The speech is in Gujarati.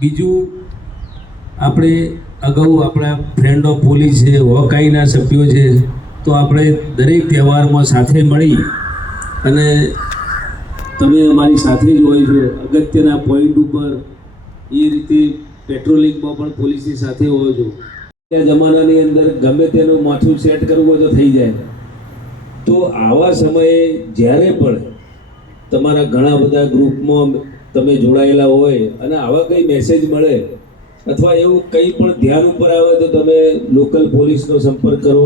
બીજું આપણે અગાઉ આપણા ફ્રેન્ડ ઓફ પોલીસ છે, હોકાઈના સભ્યો છે, તો આપણે દરેક તહેવારમાં સાથે મળી અને તમે અમારી સાથે જ હોય છો અગત્યના પોઈન્ટ ઉપર, એ રીતે પેટ્રોલિંગમાં પણ પોલીસની સાથે હોય છો. આ જમાનાની અંદર ગમે તેનું માથું સેટ કરવું હોય તો થઈ જાય. તો આવા સમયે જ્યારે પણ તમારા ઘણા બધા ગ્રુપમાં તમે જોડાયેલા હોય અને આવા કંઈ મેસેજ મળે અથવા એવું કંઈ પણ ધ્યાન ઉપર આવે તો તમે લોકલ પોલીસનો સંપર્ક કરો.